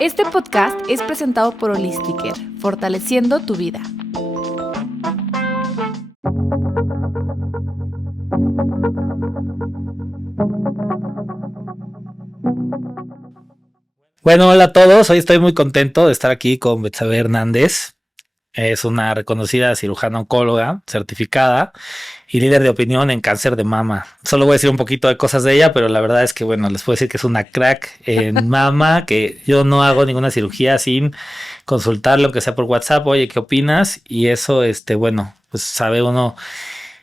Este podcast es presentado por Holistiker, fortaleciendo tu vida. Bueno, hola a todos. Hoy estoy muy contento de estar aquí con Betsabe Hernández. Es una reconocida cirujana oncóloga certificada y líder de opinión en cáncer de mama. Solo voy a decir un poquito de cosas de ella, pero la verdad es que, bueno, les puedo decir que es una crack en mama, que yo no hago ninguna cirugía sin consultarlo, aunque sea por WhatsApp. Oye, ¿qué opinas? Y eso, bueno, pues sabe uno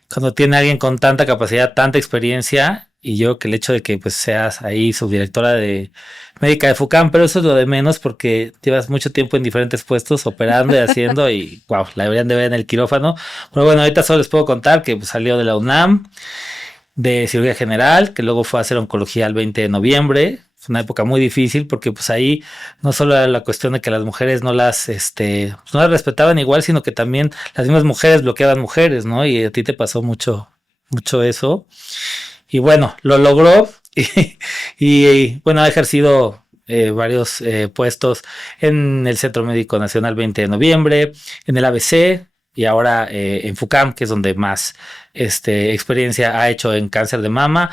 cuando tiene a alguien con tanta capacidad, tanta experiencia. Y yo que el hecho de que pues seas ahí subdirectora de médica de FUCAM, pero eso es lo de menos porque llevas mucho tiempo en diferentes puestos operando y haciendo y wow, la deberían de ver en el quirófano. Pero bueno, ahorita solo les puedo contar que pues, salió de la UNAM de cirugía general, que luego fue a hacer oncología el 20 de noviembre. Es una época muy difícil porque pues ahí no solo era la cuestión de que las mujeres no las respetaban igual, sino que también las mismas mujeres bloqueaban mujeres, ¿no? Y a ti te pasó mucho eso. Y bueno, lo logró y bueno, ha ejercido varios puestos en el Centro Médico Nacional 20 de noviembre, en el ABC y ahora en FUCAM, que es donde más experiencia ha hecho en cáncer de mama.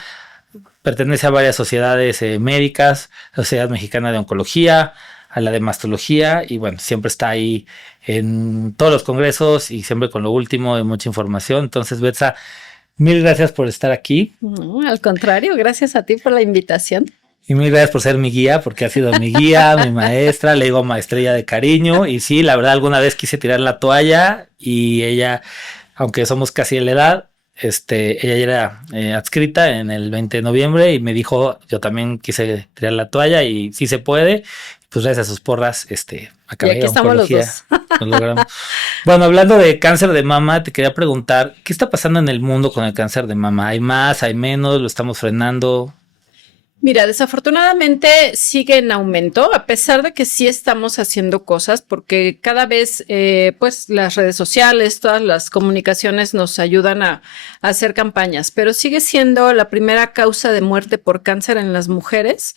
Pertenece a varias sociedades médicas, la Sociedad Mexicana de Oncología, a la de Mastología y bueno, siempre está ahí en todos los congresos y siempre con lo último y mucha información. Entonces, Betsa, mil gracias por estar aquí. No, al contrario, gracias a ti por la invitación. Y mil gracias por ser mi guía, porque has sido mi guía, mi maestra, le digo maestrilla de cariño. Y sí, la verdad, alguna vez quise tirar la toalla y ella, aunque somos casi de la edad, ella ya era adscrita en el 20 de noviembre y me dijo, yo también quise tirar la toalla y sí se puede. Pues gracias a sus porras, acabé y aquí estamos los dos. Lo logramos. Bueno, hablando de cáncer de mama, te quería preguntar, ¿qué está pasando en el mundo con el cáncer de mama? ¿Hay más, hay menos? ¿Lo estamos frenando? Mira, desafortunadamente sigue en aumento, a pesar de que sí estamos haciendo cosas, porque cada vez, pues, las redes sociales, todas las comunicaciones nos ayudan a hacer campañas, pero sigue siendo la primera causa de muerte por cáncer en las mujeres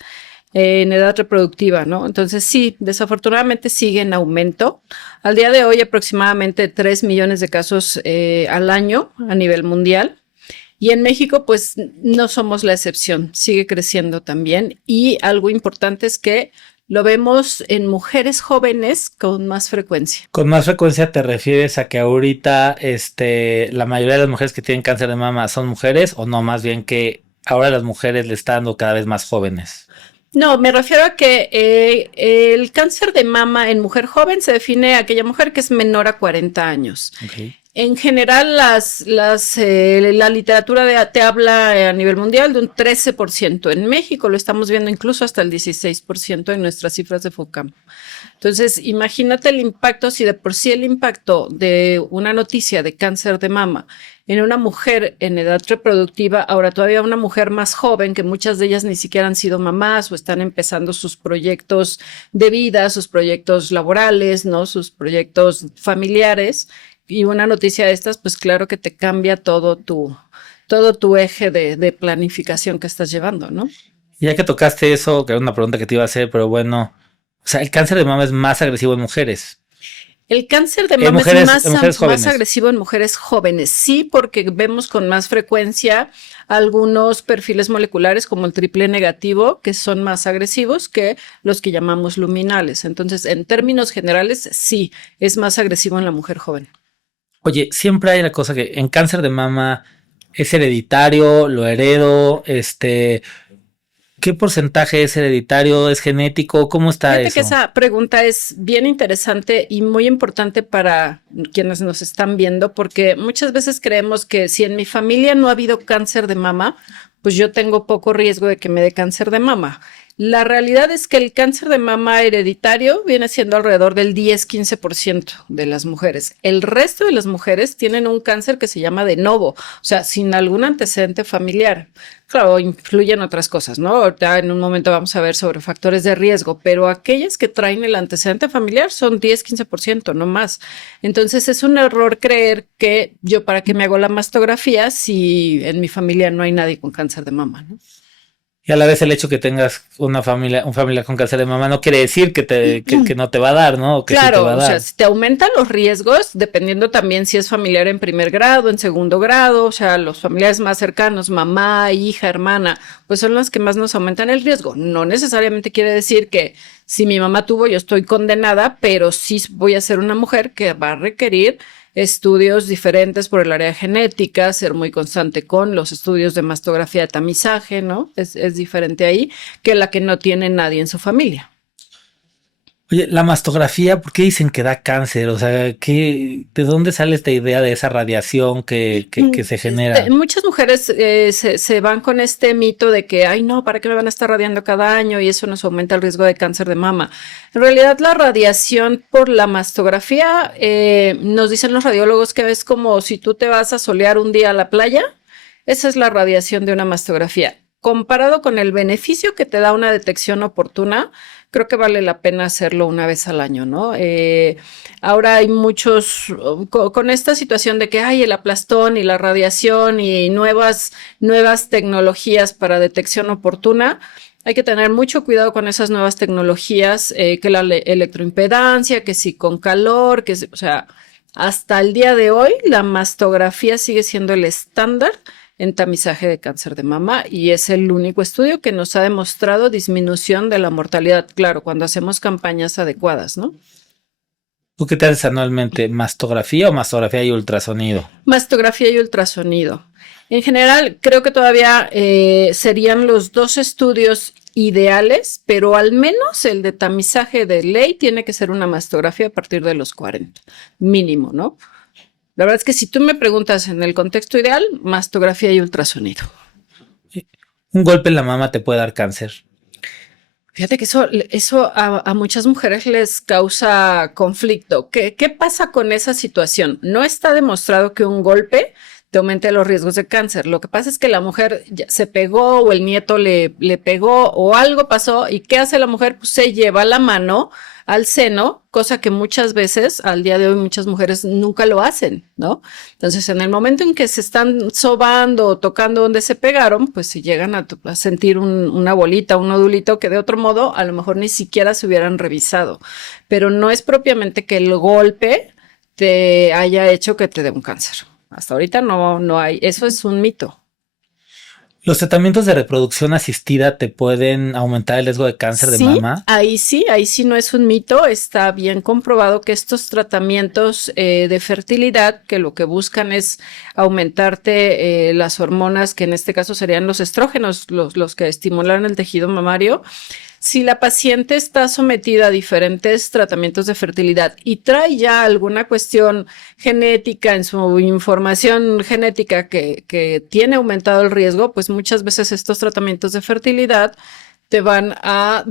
en edad reproductiva, ¿no? Entonces sí, desafortunadamente sigue en aumento. Al día de hoy aproximadamente 3 millones de casos al año a nivel mundial. Y en México, pues no somos la excepción, sigue creciendo también. Y algo importante es que lo vemos en mujeres jóvenes con más frecuencia. ¿Con más frecuencia te refieres a que ahorita la mayoría de las mujeres que tienen cáncer de mama son mujeres o no, más bien que ahora las mujeres le están dando cada vez más jóvenes? No, me refiero a que el cáncer de mama en mujer joven se define a aquella mujer que es menor a 40 años. Okay. En general, la literatura te habla a nivel mundial de un 13%. En México lo estamos viendo incluso hasta el 16% en nuestras cifras de FUCAM. Entonces, imagínate el impacto, si de por sí el impacto de una noticia de cáncer de mama en una mujer en edad reproductiva, ahora todavía una mujer más joven, que muchas de ellas ni siquiera han sido mamás o están empezando sus proyectos de vida, sus proyectos laborales, ¿no? Sus proyectos familiares. Y una noticia de estas, pues claro que te cambia todo tu eje de planificación que estás llevando, ¿no? Ya que tocaste eso, que era una pregunta que te iba a hacer, pero bueno, o sea, el cáncer de mama es más agresivo en mujeres. El cáncer de mama es más agresivo en mujeres jóvenes, sí, porque vemos con más frecuencia algunos perfiles moleculares como el triple negativo, que son más agresivos que los que llamamos luminales. Entonces, en términos generales, sí, es más agresivo en la mujer joven. Oye, siempre hay la cosa que en cáncer de mama es hereditario, lo heredo, ¿qué porcentaje es hereditario? ¿Es genético? ¿Cómo está Fíjate eso? Que esa pregunta es bien interesante y muy importante para quienes nos están viendo, porque muchas veces creemos que si en mi familia no ha habido cáncer de mama, pues yo tengo poco riesgo de que me dé cáncer de mama. La realidad es que el cáncer de mama hereditario viene siendo alrededor del 10-15% de las mujeres. El resto de las mujeres tienen un cáncer que se llama de novo, o sea, sin algún antecedente familiar. Claro, influyen otras cosas, ¿no? Ahorita en un momento vamos a ver sobre factores de riesgo, pero aquellas que traen el antecedente familiar son 10-15%, no más. Entonces es un error creer que yo para qué me hago la mastografía si en mi familia no hay nadie con cáncer de mama, ¿no? Y a la vez el hecho que tengas un familiar con cáncer de mama no quiere decir que no te va a dar, ¿no? O que sí te Claro, va a o dar. sea, si te aumentan los riesgos, dependiendo también si es familiar en primer grado, en segundo grado, o sea, los familiares más cercanos, mamá, hija, hermana, pues son las que más nos aumentan el riesgo. No necesariamente quiere decir que si mi mamá tuvo, yo estoy condenada, pero sí voy a ser una mujer que va a requerir estudios diferentes por el área genética, ser muy constante con los estudios de mastografía de tamizaje, ¿no? Es diferente ahí que la que no tiene nadie en su familia. Oye, la mastografía, ¿por qué dicen que da cáncer? O sea, ¿de dónde sale esta idea de esa radiación que se genera? Muchas mujeres se van con este mito de que, ay, no, ¿para qué me van a estar radiando cada año? Y eso nos aumenta el riesgo de cáncer de mama. En realidad, la radiación por la mastografía, nos dicen los radiólogos que es como si tú te vas a solear un día a la playa. Esa es la radiación de una mastografía. Comparado con el beneficio que te da una detección oportuna, creo que vale la pena hacerlo una vez al año, ¿no? Ahora hay muchos, con esta situación de que hay el aplastón y la radiación y nuevas tecnologías para detección oportuna, hay que tener mucho cuidado con esas nuevas tecnologías, que la electroimpedancia, que si con calor, o sea, hasta el día de hoy la mastografía sigue siendo el estándar en tamizaje de cáncer de mama y es el único estudio que nos ha demostrado disminución de la mortalidad, claro, cuando hacemos campañas adecuadas, ¿no? ¿Tú qué te haces anualmente? ¿Mastografía o mastografía y ultrasonido? Mastografía y ultrasonido. En general, creo que todavía serían los dos estudios ideales, pero al menos el de tamizaje de ley tiene que ser una mastografía a partir de los 40, mínimo, ¿no? La verdad es que si tú me preguntas en el contexto ideal, mastografía y ultrasonido. Un golpe en la mama te puede dar cáncer. Fíjate que eso a muchas mujeres les causa conflicto. ¿Qué pasa con esa situación? No está demostrado que un golpe te aumente los riesgos de cáncer. Lo que pasa es que la mujer se pegó o el nieto le pegó o algo pasó. ¿Y qué hace la mujer? Pues se lleva la mano al seno, cosa que muchas veces, al día de hoy, muchas mujeres nunca lo hacen, ¿no? Entonces, en el momento en que se están sobando o tocando donde se pegaron, pues se llegan a sentir una bolita, un nodulito que de otro modo a lo mejor ni siquiera se hubieran revisado. Pero no es propiamente que el golpe te haya hecho que te dé un cáncer. Hasta ahorita no hay, eso es un mito. ¿Los tratamientos de reproducción asistida te pueden aumentar el riesgo de cáncer de mama? Ahí sí no es un mito. Está bien comprobado que estos tratamientos de fertilidad, que lo que buscan es aumentarte las hormonas, que en este caso serían los estrógenos, los que estimulan el tejido mamario. Si la paciente está sometida a diferentes tratamientos de fertilidad y trae ya alguna cuestión genética en su información genética que tiene aumentado el riesgo, pues muchas veces estos tratamientos de fertilidad te van a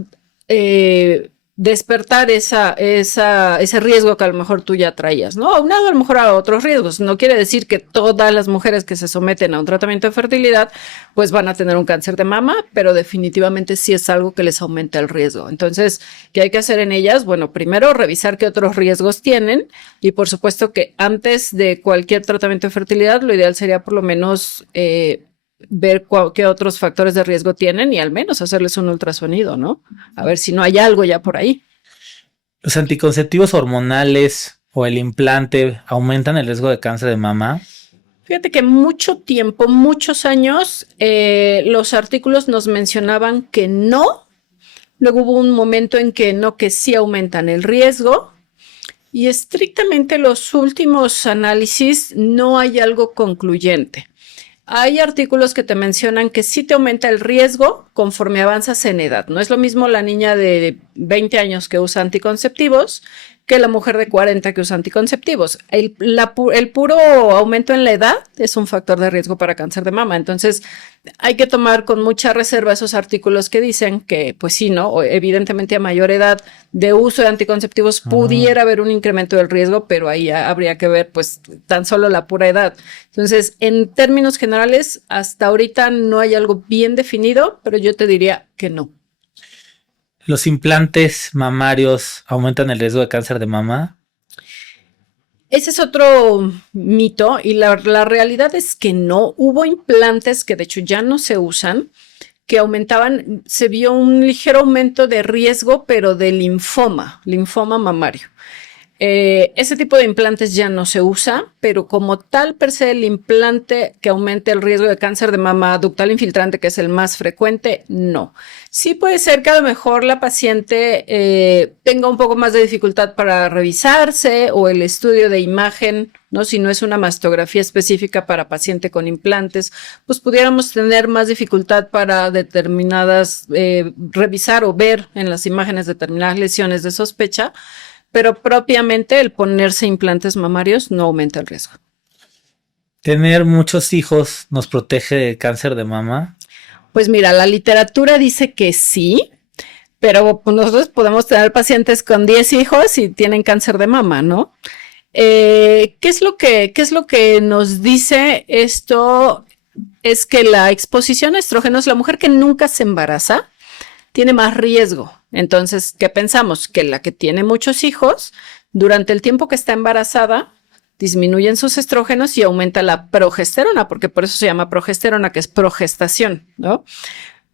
despertar ese riesgo que a lo mejor tú ya traías, ¿no? Aunado a lo mejor a otros riesgos. No quiere decir que todas las mujeres que se someten a un tratamiento de fertilidad pues van a tener un cáncer de mama, pero definitivamente sí es algo que les aumenta el riesgo. Entonces, ¿qué hay que hacer en ellas? Bueno, primero revisar qué otros riesgos tienen y por supuesto que antes de cualquier tratamiento de fertilidad lo ideal sería por lo menos ver qué otros factores de riesgo tienen y al menos hacerles un ultrasonido, ¿no? A ver si no hay algo ya por ahí. ¿Los anticonceptivos hormonales o el implante aumentan el riesgo de cáncer de mama? Fíjate que mucho tiempo, muchos años, los artículos nos mencionaban que no. Luego hubo un momento en que no, que sí aumentan el riesgo. Y estrictamente los últimos análisis no hay algo concluyente. Hay artículos que te mencionan que sí te aumenta el riesgo conforme avanzas en edad. No es lo mismo la niña de 20 años que usa anticonceptivos que la mujer de 40 que usa anticonceptivos. El puro aumento en la edad es un factor de riesgo para cáncer de mama. Entonces, hay que tomar con mucha reserva esos artículos que dicen que, pues sí, ¿no? Evidentemente, a mayor edad de uso de anticonceptivos pudiera haber un incremento del riesgo, pero ahí habría que ver, pues, tan solo la pura edad. Entonces, en términos generales, hasta ahorita no hay algo bien definido, pero yo te diría que no. ¿Los implantes mamarios aumentan el riesgo de cáncer de mama? Ese es otro mito y la realidad es que no. Hubo implantes que de hecho ya no se usan, que aumentaban, se vio un ligero aumento de riesgo, pero de linfoma mamario. Ese tipo de implantes ya no se usa, pero como tal per se el implante que aumente el riesgo de cáncer de mama ductal infiltrante, que es el más frecuente, no. Sí puede ser que a lo mejor la paciente tenga un poco más de dificultad para revisarse o el estudio de imagen, ¿no? Si no es una mastografía específica para paciente con implantes, pues pudiéramos tener más dificultad para determinadas, revisar o ver en las imágenes determinadas lesiones de sospecha, pero propiamente el ponerse implantes mamarios no aumenta el riesgo. ¿Tener muchos hijos nos protege de cáncer de mama? Pues mira, la literatura dice que sí, pero pues nosotros podemos tener pacientes con 10 hijos y tienen cáncer de mama, ¿no? ¿Qué es lo que nos dice esto? Es que la exposición a estrógenos, la mujer que nunca se embaraza, tiene más riesgo. Entonces, ¿qué pensamos? Que la que tiene muchos hijos, durante el tiempo que está embarazada, disminuyen sus estrógenos y aumenta la progesterona, porque por eso se llama progesterona, que es progestación, ¿no?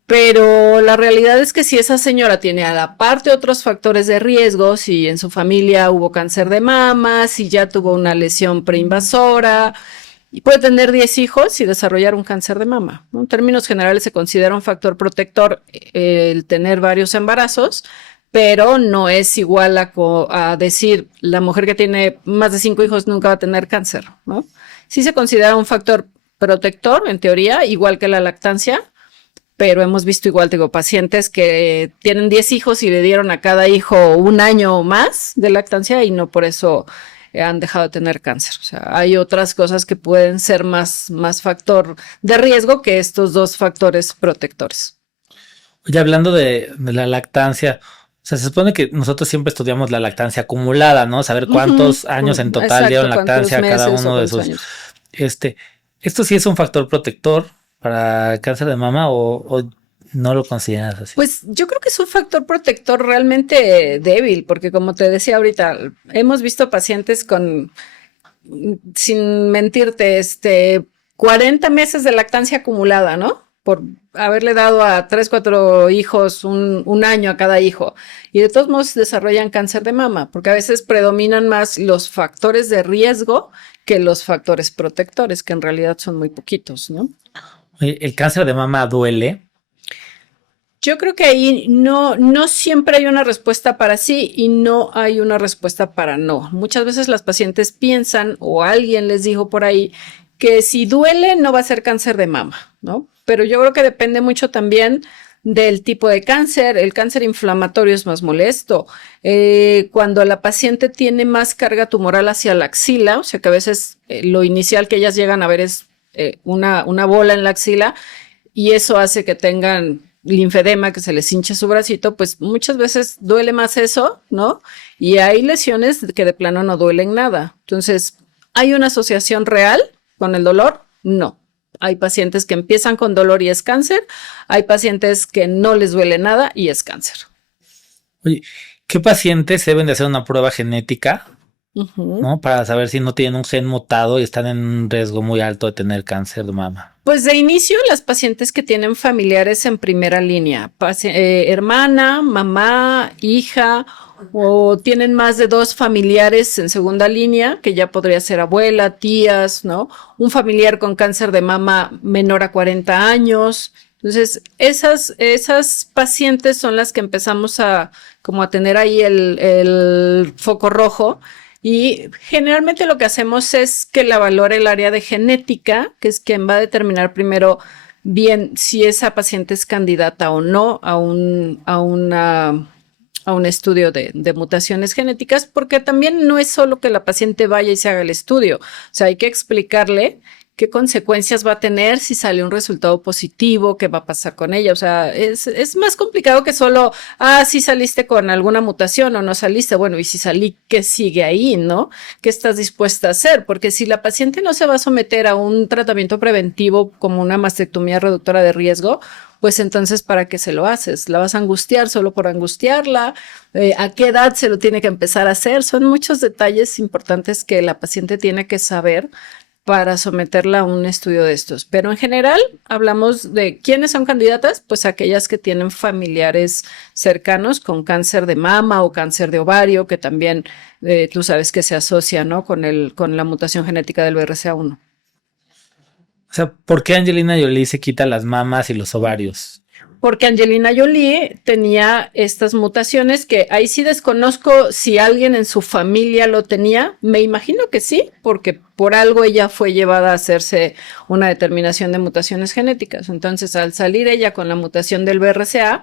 Pero la realidad es que si esa señora tiene a la parte otros factores de riesgo, si en su familia hubo cáncer de mama, si ya tuvo una lesión preinvasora, y puede tener 10 hijos y desarrollar un cáncer de mama, ¿no? En términos generales se considera un factor protector el tener varios embarazos, pero no es igual a decir la mujer que tiene más de 5 hijos nunca va a tener cáncer, ¿no? Sí se considera un factor protector, en teoría, igual que la lactancia, pero hemos visto igual, digo, pacientes que tienen 10 hijos y le dieron a cada hijo un año o más de lactancia y no por eso han dejado de tener cáncer. O sea, hay otras cosas que pueden ser más factor de riesgo que estos dos factores protectores. Oye, hablando de la lactancia, o sea, se supone que nosotros siempre estudiamos la lactancia acumulada, ¿no? Saber cuántos años en total Exacto, dieron lactancia a cada meses uno de sus... años. ¿Esto sí es un factor protector para cáncer de mama o no lo consideras así? Pues yo creo que es un factor protector realmente débil, porque como te decía ahorita, hemos visto pacientes con, sin mentirte, 40 meses de lactancia acumulada, ¿no? Por haberle dado a 3, 4 hijos un año a cada hijo. Y de todos modos desarrollan cáncer de mama, porque a veces predominan más los factores de riesgo que los factores protectores, que en realidad son muy poquitos, ¿no? Oye, ¿el cáncer de mama duele? Yo creo que ahí no siempre hay una respuesta para sí y no hay una respuesta para no. Muchas veces las pacientes piensan o alguien les dijo por ahí que si duele no va a ser cáncer de mama, ¿no? Pero yo creo que depende mucho también del tipo de cáncer. El cáncer inflamatorio es más molesto. Cuando la paciente tiene más carga tumoral hacia la axila, o sea que a veces lo inicial que ellas llegan a ver es una bola en la axila y eso hace que tengan linfedema, que se les hinche su bracito, pues muchas veces duele más eso, ¿no? Y hay lesiones que de plano no duelen nada. Entonces, ¿hay una asociación real con el dolor? No. Hay pacientes que empiezan con dolor y es cáncer. Hay pacientes que no les duele nada y es cáncer. Oye, ¿qué pacientes deben de hacer una prueba genética, ¿no? Para saber si no tienen un gen mutado y están en un riesgo muy alto de tener cáncer de mama? Pues de inicio, las pacientes que tienen familiares en primera línea, hermana, mamá, hija, o tienen más de 2 familiares en segunda línea, que ya podría ser abuela, tías, ¿no? Un familiar con cáncer de mama menor a 40 años. Entonces, esas pacientes son las que empezamos a tener ahí el foco rojo. Y generalmente lo que hacemos es que la valore el área de genética, que es quien va a determinar primero bien si esa paciente es candidata o no a un estudio de mutaciones genéticas, porque también no es solo que la paciente vaya y se haga el estudio. O sea, hay que explicarle qué consecuencias va a tener si sale un resultado positivo, qué va a pasar con ella. O sea, es más complicado que solo, sí saliste con alguna mutación o no saliste. Bueno, y si salí, ¿qué sigue ahí, no? ¿Qué estás dispuesta a hacer? Porque si la paciente no se va a someter a un tratamiento preventivo como una mastectomía reductora de riesgo, pues entonces, ¿para qué se lo haces? ¿La vas a angustiar solo por angustiarla? ¿A qué edad se lo tiene que empezar a hacer? Son muchos detalles importantes que la paciente tiene que saber para someterla a un estudio de estos. Pero en general hablamos de quiénes son candidatas, pues aquellas que tienen familiares cercanos con cáncer de mama o cáncer de ovario, que también tú sabes que se asocia, ¿no? con la mutación genética del BRCA1. O sea, ¿por qué Angelina Jolie se quita las mamas y los ovarios? Porque Angelina Jolie tenía estas mutaciones que ahí sí desconozco si alguien en su familia lo tenía. Me imagino que sí, porque por algo ella fue llevada a hacerse una determinación de mutaciones genéticas. Entonces, al salir ella con la mutación del BRCA,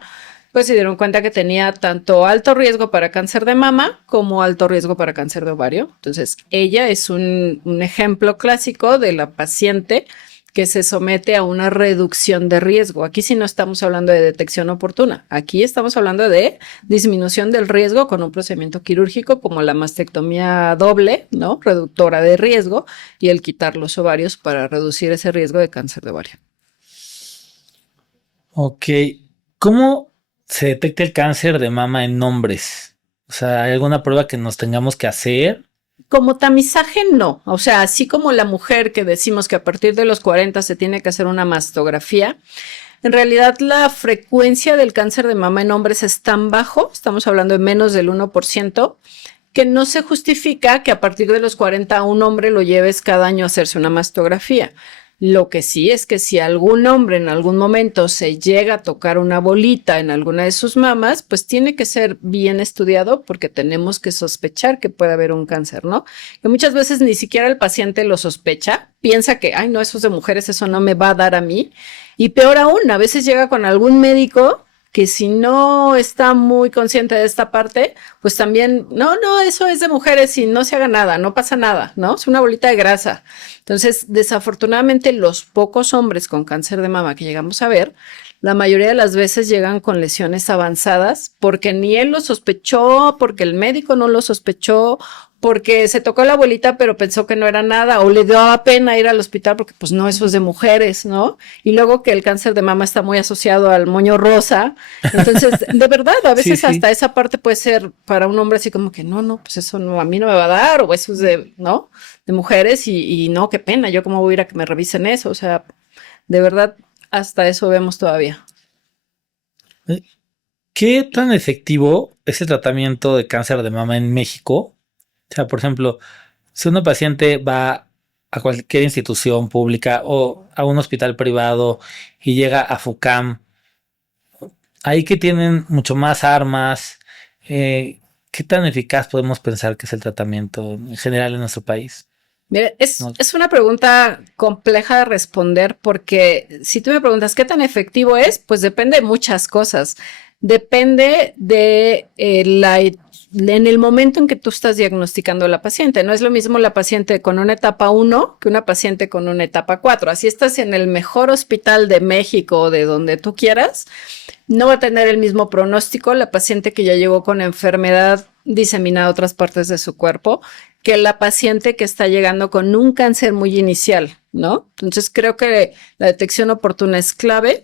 pues se dieron cuenta que tenía tanto alto riesgo para cáncer de mama como alto riesgo para cáncer de ovario. Entonces, ella es un ejemplo clásico de la paciente que se somete a una reducción de riesgo. Aquí sí no estamos hablando de detección oportuna. Aquí estamos hablando de disminución del riesgo con un procedimiento quirúrgico como la mastectomía doble, ¿no? Reductora de riesgo, y el quitar los ovarios para reducir ese riesgo de cáncer de ovario. Ok. ¿Cómo se detecta el cáncer de mama en hombres? O sea, ¿hay alguna prueba que nos tengamos que hacer? Como tamizaje, no. O sea, así como la mujer que decimos que a partir de los 40 se tiene que hacer una mastografía, en realidad la frecuencia del cáncer de mama en hombres es tan bajo, estamos hablando de menos del 1%, que no se justifica que a partir de los 40 a un hombre lo lleves cada año a hacerse una mastografía. Lo que sí es que si algún hombre en algún momento se llega a tocar una bolita en alguna de sus mamas, pues tiene que ser bien estudiado porque tenemos que sospechar que puede haber un cáncer, ¿no? Que muchas veces ni siquiera el paciente lo sospecha, piensa que, ay, no, eso es de mujeres, eso no me va a dar a mí. Y peor aún, a veces llega con algún médico que si no está muy consciente de esta parte, pues también, no, eso es de mujeres y no se haga nada, no pasa nada, ¿no? Es una bolita de grasa. Entonces, desafortunadamente, los pocos hombres con cáncer de mama que llegamos a ver, la mayoría de las veces llegan con lesiones avanzadas porque ni él lo sospechó, porque el médico no lo sospechó, porque se tocó la bolita pero pensó que no era nada o le dio pena ir al hospital porque pues no, eso es de mujeres, ¿no? Y luego que el cáncer de mama está muy asociado al moño rosa. Entonces, de verdad, a veces sí. Hasta esa parte puede ser para un hombre así como que no, pues eso no, a mí no me va a dar o eso es de, ¿no? De mujeres y no, qué pena, yo cómo voy a ir a que me revisen eso. O sea, de verdad, hasta eso vemos todavía. ¿Qué tan efectivo es el tratamiento de cáncer de mama en México? O sea, por ejemplo, si una paciente va a cualquier institución pública o a un hospital privado y llega a FUCAM, ahí que tienen mucho más armas, ¿qué tan eficaz podemos pensar que es el tratamiento en general en nuestro país? Mire, es una pregunta compleja de responder porque si tú me preguntas qué tan efectivo es, pues depende de muchas cosas. Depende de en el momento en que tú estás diagnosticando a la paciente. No es lo mismo la paciente con una etapa 1 que una paciente con una etapa 4. Así estás en el mejor hospital de México o de donde tú quieras, no va a tener el mismo pronóstico la paciente que ya llegó con enfermedad diseminada a otras partes de su cuerpo que la paciente que está llegando con un cáncer muy inicial, ¿no? Entonces creo que la detección oportuna es clave.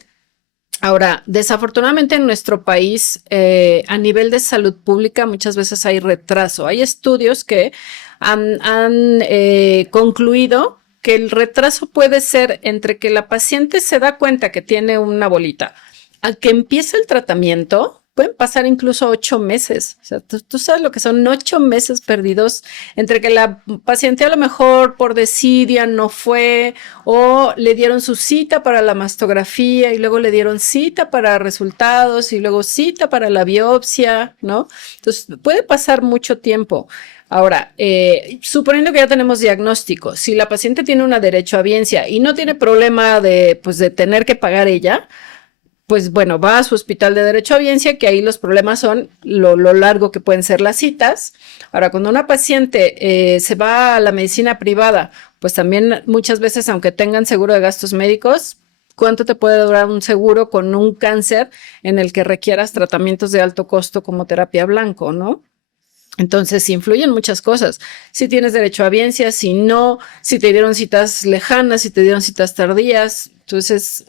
Ahora, desafortunadamente en nuestro país, a nivel de salud pública, muchas veces hay retraso. Hay estudios que han concluido que el retraso puede ser entre que la paciente se da cuenta que tiene una bolita, a que empiece el tratamiento, pueden pasar incluso 8 meses. O sea, tú sabes lo que son 8 meses perdidos entre que la paciente a lo mejor por desidia no fue o le dieron su cita para la mastografía y luego le dieron cita para resultados y luego cita para la biopsia, ¿no? Entonces, puede pasar mucho tiempo. Ahora, suponiendo que ya tenemos diagnóstico, si la paciente tiene un derecho a biencia y no tiene problema de tener que pagar ella, pues bueno, va a su hospital de derecho a biencia, que ahí los problemas son lo largo que pueden ser las citas. Ahora, cuando una paciente se va a la medicina privada, pues también muchas veces, aunque tengan seguro de gastos médicos, ¿cuánto te puede durar un seguro con un cáncer en el que requieras tratamientos de alto costo como terapia blanco, ¿no? Entonces, influyen muchas cosas. Si tienes derecho a biencia, si no, si te dieron citas lejanas, si te dieron citas tardías. Entonces,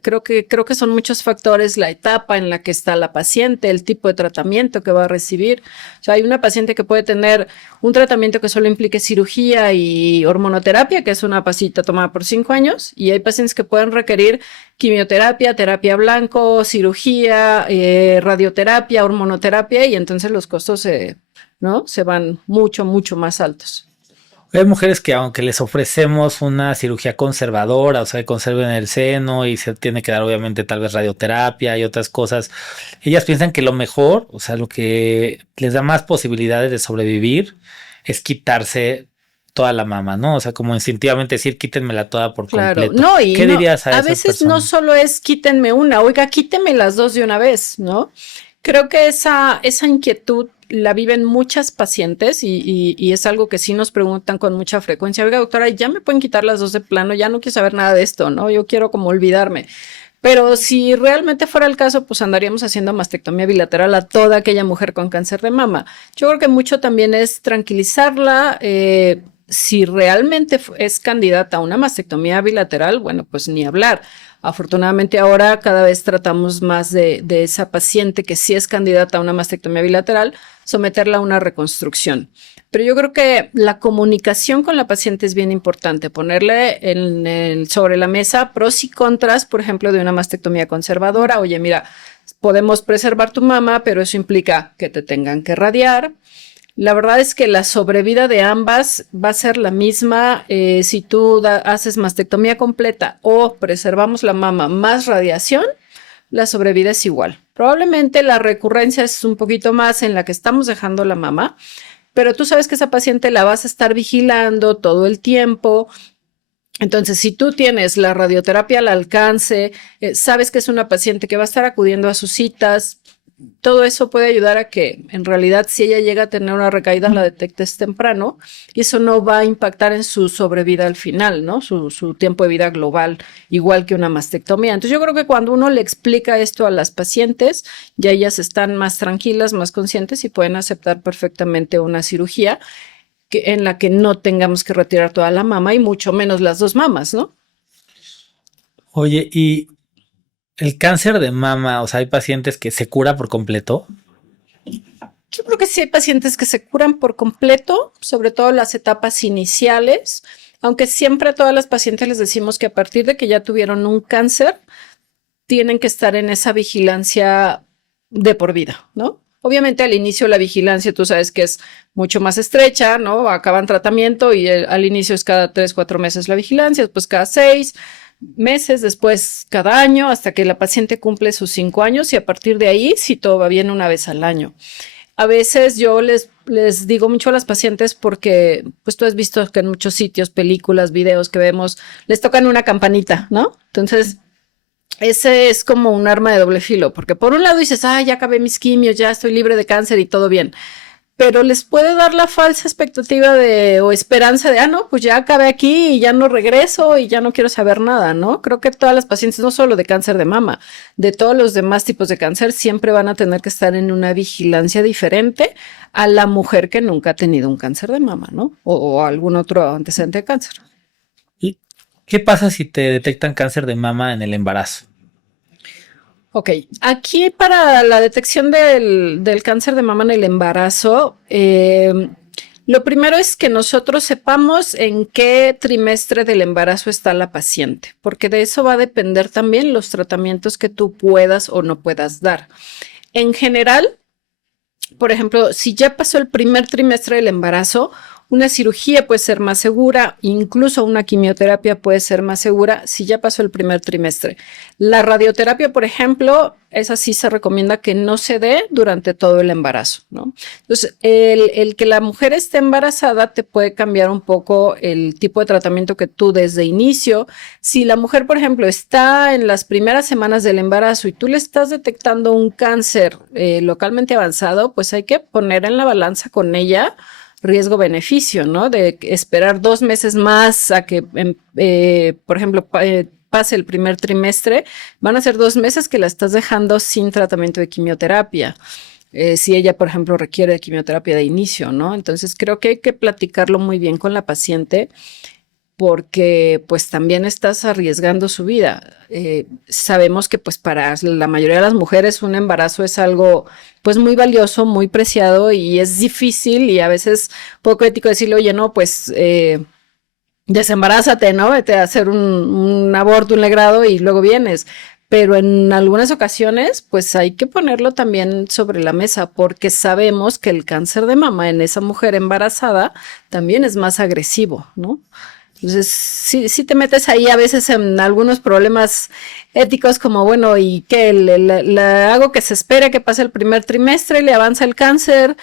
creo que son muchos factores, la etapa en la que está la paciente, el tipo de tratamiento que va a recibir. O sea, hay una paciente que puede tener un tratamiento que solo implique cirugía y hormonoterapia, que es una pastilla tomada por 5 años, y hay pacientes que pueden requerir quimioterapia, terapia blanco, cirugía, radioterapia, hormonoterapia, y entonces los costos ¿no? se van mucho, mucho más altos. Hay mujeres que aunque les ofrecemos una cirugía conservadora, o sea, que conserven el seno y se tiene que dar obviamente tal vez radioterapia y otras cosas, ellas piensan que lo mejor, o sea, lo que les da más posibilidades de sobrevivir es quitarse toda la mama, ¿no? O sea, como instintivamente decir, quítenmela toda por completo. No, y ¿Qué dirías a a esas veces personas? no solo es quítenme una, oiga, quíteme las dos de una vez, ¿no? Creo que esa inquietud la viven muchas pacientes y es algo que sí nos preguntan con mucha frecuencia. Oiga, doctora, ¿ya me pueden quitar las dos de plano? Ya no quiero saber nada de esto, ¿no? Yo quiero como olvidarme. Pero si realmente fuera el caso, pues andaríamos haciendo mastectomía bilateral a toda aquella mujer con cáncer de mama. Yo creo que mucho también es tranquilizarla. Si realmente es candidata a una mastectomía bilateral, bueno, pues ni hablar. Afortunadamente ahora cada vez tratamos más de esa paciente que sí es candidata a una mastectomía bilateral, someterla a una reconstrucción. Pero yo creo que la comunicación con la paciente es bien importante, ponerle sobre la mesa pros y contras, por ejemplo, de una mastectomía conservadora. Oye, mira, podemos preservar tu mama, pero eso implica que te tengan que radiar. La verdad es que la sobrevida de ambas va a ser la misma si tú haces mastectomía completa o preservamos la mama más radiación, la sobrevida es igual. Probablemente la recurrencia es un poquito más en la que estamos dejando la mama, pero tú sabes que esa paciente la vas a estar vigilando todo el tiempo. Entonces, si tú tienes la radioterapia al alcance, sabes que es una paciente que va a estar acudiendo a sus citas, todo eso puede ayudar a que en realidad si ella llega a tener una recaída la detectes temprano y eso no va a impactar en su sobrevida al final, ¿no? Su tiempo de vida global, igual que una mastectomía. Entonces yo creo que cuando uno le explica esto a las pacientes, ya ellas están más tranquilas, más conscientes y pueden aceptar perfectamente una cirugía en la que no tengamos que retirar toda la mama y mucho menos las dos mamas, ¿no? Oye, y el cáncer de mama, o sea, hay pacientes que se cura por completo. Yo creo que sí hay pacientes que se curan por completo, sobre todo las etapas iniciales, aunque siempre a todas las pacientes les decimos que a partir de que ya tuvieron un cáncer, tienen que estar en esa vigilancia de por vida, ¿no? Obviamente al inicio la vigilancia tú sabes que es mucho más estrecha, ¿no? Acaban tratamiento y al inicio es cada 3, 4 meses la vigilancia, después cada 6 meses, después cada año, hasta que la paciente cumple sus 5 años y a partir de ahí, si todo va bien, una vez al año. A veces yo les digo mucho a las pacientes porque pues tú has visto que en muchos sitios, películas, videos que vemos, les tocan una campanita, ¿no? Entonces, ese es como un arma de doble filo, porque por un lado dices, ya acabé mis quimios, ya estoy libre de cáncer y todo bien. Pero les puede dar la falsa expectativa o esperanza de, no, pues ya acabé aquí y ya no regreso y ya no quiero saber nada, ¿no? Creo que todas las pacientes, no solo de cáncer de mama, de todos los demás tipos de cáncer, siempre van a tener que estar en una vigilancia diferente a la mujer que nunca ha tenido un cáncer de mama, ¿no? O algún otro antecedente de cáncer. ¿Y qué pasa si te detectan cáncer de mama en el embarazo? Ok, aquí para la detección del cáncer de mama en el embarazo, lo primero es que nosotros sepamos en qué trimestre del embarazo está la paciente, porque de eso va a depender también los tratamientos que tú puedas o no puedas dar. En general, por ejemplo, si ya pasó el primer trimestre del embarazo, una cirugía puede ser más segura, incluso una quimioterapia puede ser más segura si ya pasó el primer trimestre. La radioterapia, por ejemplo, esa sí se recomienda que no se dé durante todo el embarazo, ¿no? Entonces, el que la mujer esté embarazada te puede cambiar un poco el tipo de tratamiento que tú desde inicio. Si la mujer, por ejemplo, está en las primeras semanas del embarazo y tú le estás detectando un cáncer localmente avanzado, pues hay que poner en la balanza con ella riesgo-beneficio, ¿no? De esperar 2 meses más a que, por ejemplo, pase el primer trimestre, van a ser 2 meses que la estás dejando sin tratamiento de quimioterapia. Si ella, por ejemplo, requiere de quimioterapia de inicio, ¿no? Entonces creo que hay que platicarlo muy bien con la paciente, porque pues también estás arriesgando su vida. Sabemos que pues para la mayoría de las mujeres un embarazo es algo pues muy valioso, muy preciado y es difícil y a veces poco ético decirle, oye, no, pues desembarázate, ¿no? Vete a hacer un aborto, un legrado y luego vienes. Pero en algunas ocasiones, pues hay que ponerlo también sobre la mesa porque sabemos que el cáncer de mama en esa mujer embarazada también es más agresivo, ¿no? Entonces, sí te metes ahí a veces en algunos problemas éticos como, bueno, ¿y qué? Le hago que se espere que pase el primer trimestre, le avanza el cáncer,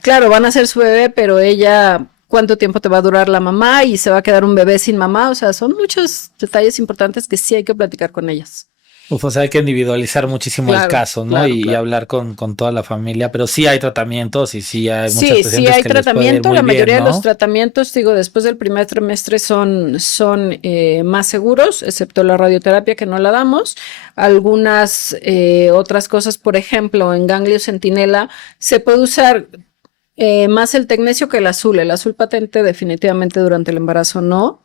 claro, van a ser su bebé, pero ella, ¿cuánto tiempo te va a durar la mamá? Y se va a quedar un bebé sin mamá, o sea, son muchos detalles importantes que sí hay que platicar con ellas. O sea, hay que individualizar muchísimo el caso, ¿no? Claro, y hablar con toda la familia, pero sí hay tratamientos y sí hay muchas pacientes sí hay que les puede ir tratamiento. muy La mayoría bien, ¿no? de los tratamientos, digo, después del primer trimestre son más seguros, excepto la radioterapia que no la damos. Algunas otras cosas, por ejemplo, en ganglio centinela se puede usar más el tecnesio que el azul. El azul patente definitivamente durante el embarazo no.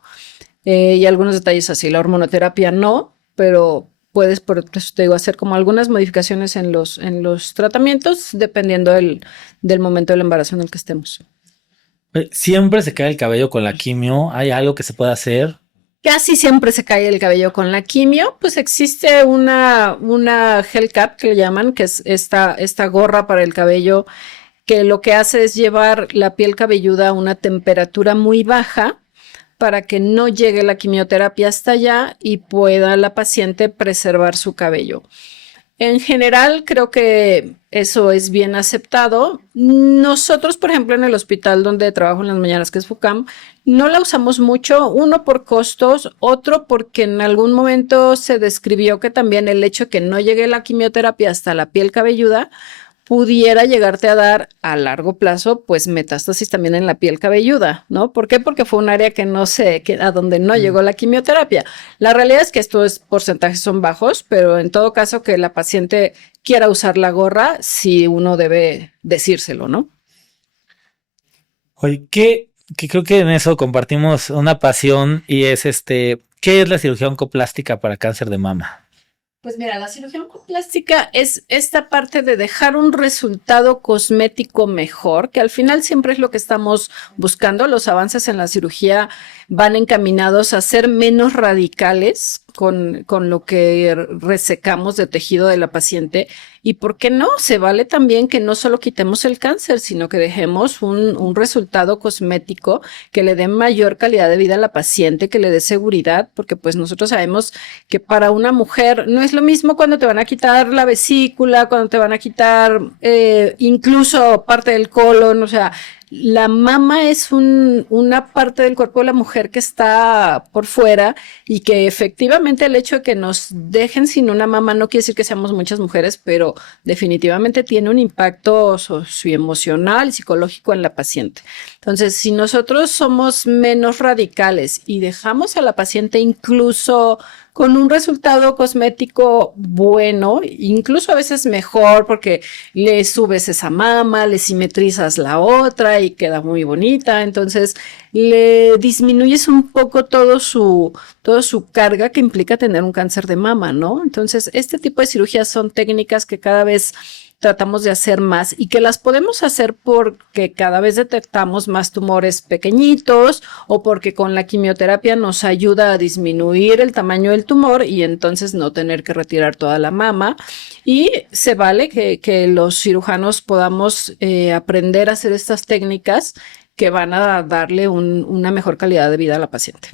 Y algunos detalles así. La hormonoterapia no, pero puedes, por eso te digo, hacer como algunas modificaciones en los tratamientos dependiendo del momento del embarazo en el que estemos. Siempre se cae el cabello con la quimio. ¿Hay algo que se pueda hacer? Casi siempre se cae el cabello con la quimio, pues existe una gel cap que le llaman, que es esta gorra para el cabello, que lo que hace es llevar la piel cabelluda a una temperatura muy baja para que no llegue la quimioterapia hasta allá y pueda la paciente preservar su cabello. En general, creo que eso es bien aceptado. Nosotros, por ejemplo, en el hospital donde trabajo en las mañanas, que es FUCAM, no la usamos mucho, uno por costos, otro porque en algún momento se describió que también el hecho de que no llegue la quimioterapia hasta la piel cabelluda pudiera llegarte a dar a largo plazo, pues metástasis también en la piel cabelluda, ¿no? ¿Por qué? Porque fue un área que no sé, a donde no llegó la quimioterapia. La realidad es que estos porcentajes son bajos, pero en todo caso que la paciente quiera usar la gorra, sí uno debe decírselo, ¿no? Oye, que creo que en eso compartimos una pasión y es ¿qué es la cirugía oncoplástica para cáncer de mama? Pues mira, la cirugía oncoplástica es esta parte de dejar un resultado cosmético mejor, que al final siempre es lo que estamos buscando. Los avances en la cirugía van encaminados a ser menos radicales con lo que resecamos de tejido de la paciente. Y por qué no, se vale también que no solo quitemos el cáncer, sino que dejemos un resultado cosmético que le dé mayor calidad de vida a la paciente, que le dé seguridad, porque pues nosotros sabemos que para una mujer no es lo mismo cuando te van a quitar la vesícula, cuando te van a quitar incluso parte del colon, o sea, la mama es una parte del cuerpo de la mujer que está por fuera y que efectivamente el hecho de que nos dejen sin una mama no quiere decir que seamos muchas mujeres, pero definitivamente tiene un impacto socioemocional y psicológico en la paciente. Entonces, si nosotros somos menos radicales y dejamos a la paciente incluso con un resultado cosmético bueno, incluso a veces mejor porque le subes esa mama, le simetrizas la otra y queda muy bonita, entonces le disminuyes un poco toda su carga que implica tener un cáncer de mama, ¿no? Entonces, este tipo de cirugías son técnicas que cada vez tratamos de hacer más y que las podemos hacer porque cada vez detectamos más tumores pequeñitos o porque con la quimioterapia nos ayuda a disminuir el tamaño del tumor y entonces no tener que retirar toda la mama. Y se vale que los cirujanos podamos aprender a hacer estas técnicas que van a darle una mejor calidad de vida a la paciente.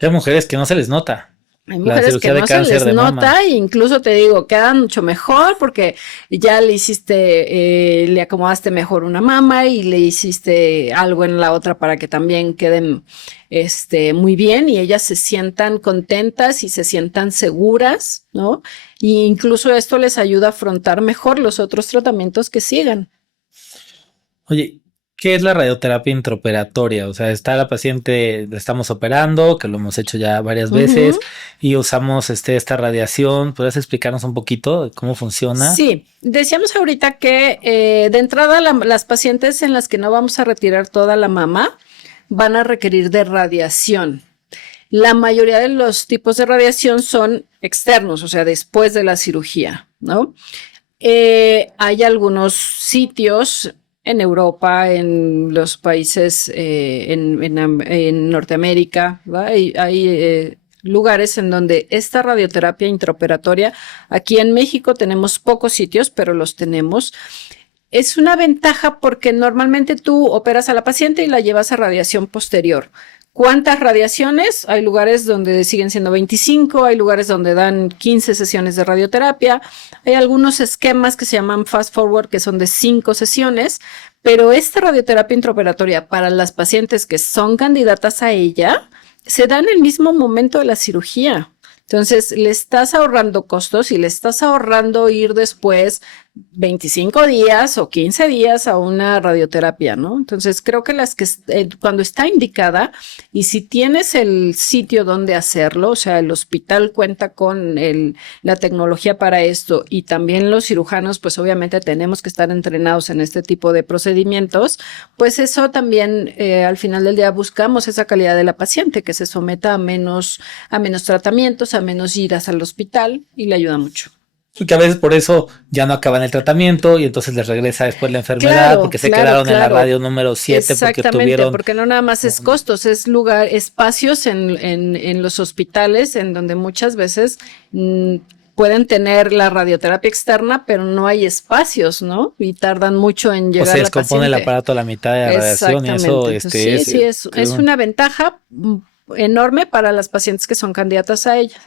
Hay mujeres que no se les nota. Hay mujeres que no se les nota e incluso te digo, quedan mucho mejor porque ya le hiciste, le acomodaste mejor una mama y le hiciste algo en la otra para que también queden muy bien y ellas se sientan contentas y se sientan seguras, ¿no? Y incluso esto les ayuda a afrontar mejor los otros tratamientos que sigan. Oye, ¿qué es la radioterapia intraoperatoria? O sea, está la paciente, la estamos operando, que lo hemos hecho ya varias veces, y usamos esta radiación. ¿Podrías explicarnos un poquito de cómo funciona? Sí, decíamos ahorita que de entrada las pacientes en las que no vamos a retirar toda la mama, van a requerir de radiación. La mayoría de los tipos de radiación son externos, o sea, después de la cirugía, ¿no? Hay algunos sitios en Europa, en los países, en Norteamérica, ¿va? Hay lugares en donde esta radioterapia intraoperatoria, aquí en México tenemos pocos sitios, pero los tenemos. Es una ventaja porque normalmente tú operas a la paciente y la llevas a radiación posterior. ¿Cuántas radiaciones? Hay lugares donde siguen siendo 25, hay lugares donde dan 15 sesiones de radioterapia, hay algunos esquemas que se llaman fast forward que son de 5 sesiones, pero esta radioterapia intraoperatoria para las pacientes que son candidatas a ella se da en el mismo momento de la cirugía. Entonces, le estás ahorrando costos y le estás ahorrando ir después 25 días o 15 días a una radioterapia, ¿no? Entonces, creo que cuando está indicada y si tienes el sitio donde hacerlo, o sea, el hospital cuenta con la tecnología para esto y también los cirujanos, pues obviamente tenemos que estar entrenados en este tipo de procedimientos, pues eso también al final del día buscamos esa calidad de la paciente, que se someta a menos tratamientos, a menos idas al hospital y le ayuda mucho. Y que a veces por eso ya no acaban el tratamiento y entonces les regresa después la enfermedad porque se quedaron en la radio número 7 porque tuvieron... porque no nada más es costos, es espacios en los hospitales en donde muchas veces pueden tener la radioterapia externa, pero no hay espacios, ¿no? Y tardan mucho en llegar a la paciente. O se descompone el aparato a la mitad de la radiación y eso es una ventaja enorme para las pacientes que son candidatas a ella.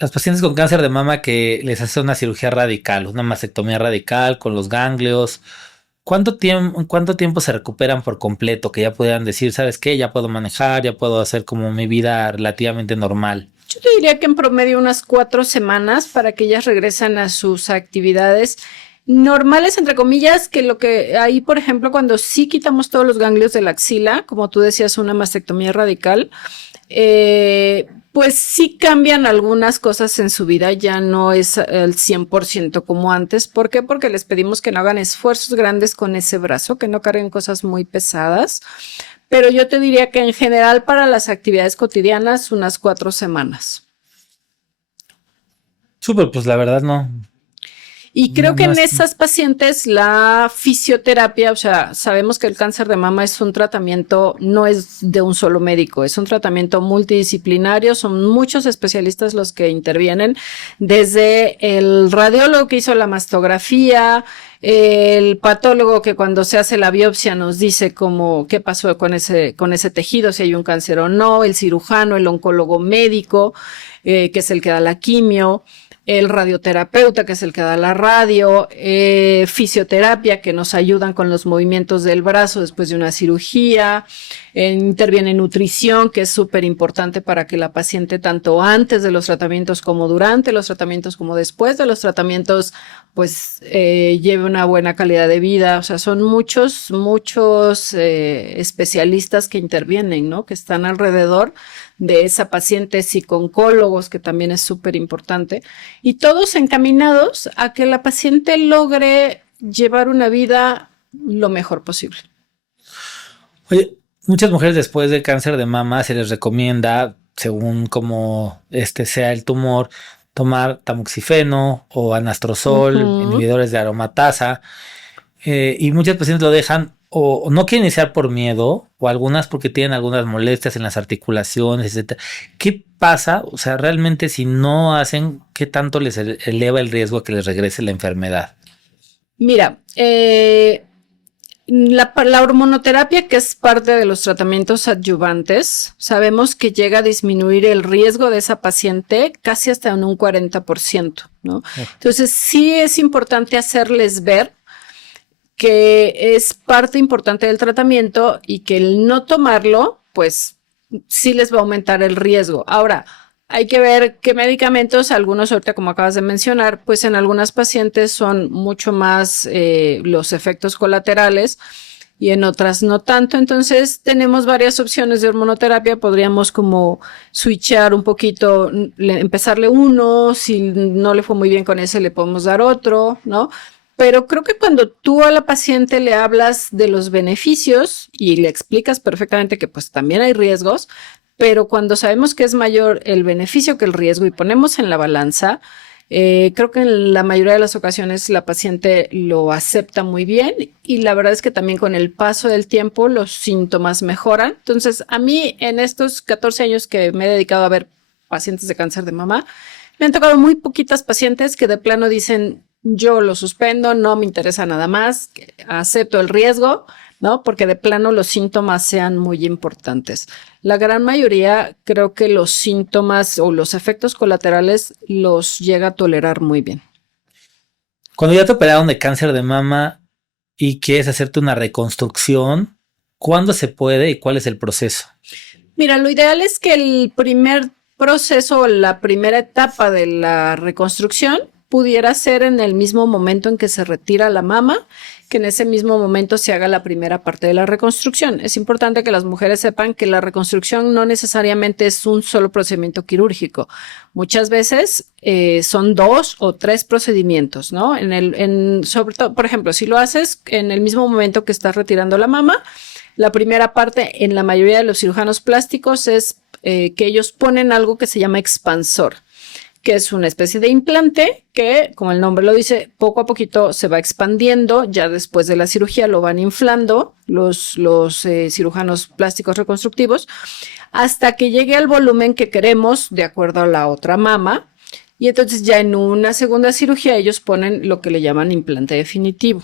Las pacientes con cáncer de mama que les hace una cirugía radical, una mastectomía radical con los ganglios, ¿cuánto tiempo se recuperan por completo? Que ya puedan decir, ¿sabes qué? Ya puedo manejar, ya puedo hacer como mi vida relativamente normal. Yo te diría que en promedio unas 4 semanas para que ellas regresan a sus actividades normales, entre comillas, que lo que ahí, por ejemplo, cuando sí quitamos todos los ganglios de la axila, como tú decías, una mastectomía radical, pues sí cambian algunas cosas en su vida, ya no es el 100% como antes. ¿Por qué? Porque les pedimos que no hagan esfuerzos grandes con ese brazo, que no carguen cosas muy pesadas. Pero yo te diría que en general para las actividades cotidianas, unas 4 semanas. Súper, pues la verdad no. Y creo que en esas pacientes la fisioterapia, o sea, sabemos que el cáncer de mama es un tratamiento, no es de un solo médico, es un tratamiento multidisciplinario, son muchos especialistas los que intervienen, desde el radiólogo que hizo la mastografía, el patólogo que cuando se hace la biopsia nos dice qué pasó con ese tejido, si hay un cáncer o no, el cirujano, el oncólogo médico, que es el que da la quimio, el radioterapeuta, que es el que da la radio, fisioterapia, que nos ayudan con los movimientos del brazo después de una cirugía, interviene nutrición, que es súper importante para que la paciente, tanto antes de los tratamientos como durante los tratamientos como después de los tratamientos, pues lleve una buena calidad de vida. O sea, son muchos especialistas que intervienen, ¿no? Que están alrededor de esa paciente, psicooncólogos, que también es súper importante, y todos encaminados a que la paciente logre llevar una vida lo mejor posible. Oye, muchas mujeres después del cáncer de mama se les recomienda, según como sea el tumor, tomar tamoxifeno o anastrozol, inhibidores de aromatasa, y muchas pacientes lo dejan o no quieren iniciar por miedo, o algunas porque tienen algunas molestias en las articulaciones, etc. ¿Qué pasa? O sea, realmente si no hacen, ¿qué tanto les eleva el riesgo a que les regrese la enfermedad? Mira, la hormonoterapia, que es parte de los tratamientos adyuvantes, sabemos que llega a disminuir el riesgo de esa paciente casi hasta en un 40%, ¿no? Entonces, sí es importante hacerles ver que es parte importante del tratamiento y que el no tomarlo, pues sí les va a aumentar el riesgo. Ahora, hay que ver qué medicamentos, algunos ahorita como acabas de mencionar, pues en algunas pacientes son mucho más los efectos colaterales y en otras no tanto. Entonces tenemos varias opciones de hormonoterapia, podríamos como switchar un poquito, empezarle uno, si no le fue muy bien con ese le podemos dar otro, ¿no? pero creo que cuando tú a la paciente le hablas de los beneficios y le explicas perfectamente que pues también hay riesgos, pero cuando sabemos que es mayor el beneficio que el riesgo y ponemos en la balanza, creo que en la mayoría de las ocasiones la paciente lo acepta muy bien y la verdad es que también con el paso del tiempo los síntomas mejoran. Entonces, a mí en estos 14 años que me he dedicado a ver pacientes de cáncer de mama, me han tocado muy poquitas pacientes que de plano dicen, yo lo suspendo, no me interesa nada más, acepto el riesgo, ¿no? Porque de plano los síntomas sean muy importantes. La gran mayoría creo que los síntomas o los efectos colaterales los llega a tolerar muy bien. Cuando ya te operaron de cáncer de mama y quieres hacerte una reconstrucción, ¿cuándo se puede y cuál es el proceso? Mira, lo ideal es que el primer proceso, la primera etapa de la reconstrucción pudiera ser en el mismo momento en que se retira la mama, que en ese mismo momento se haga la primera parte de la reconstrucción. Es importante que las mujeres sepan que la reconstrucción no necesariamente es un solo procedimiento quirúrgico. Muchas veces son 2 o 3 procedimientos, ¿no? Sobre todo, por ejemplo, si lo haces en el mismo momento que estás retirando la mama, la primera parte en la mayoría de los cirujanos plásticos es que ellos ponen algo que se llama expansor, que es una especie de implante que, como el nombre lo dice, poco a poquito se va expandiendo. Ya después de la cirugía lo van inflando los cirujanos plásticos reconstructivos hasta que llegue al volumen que queremos de acuerdo a la otra mama. Y entonces ya en una segunda cirugía ellos ponen lo que le llaman implante definitivo.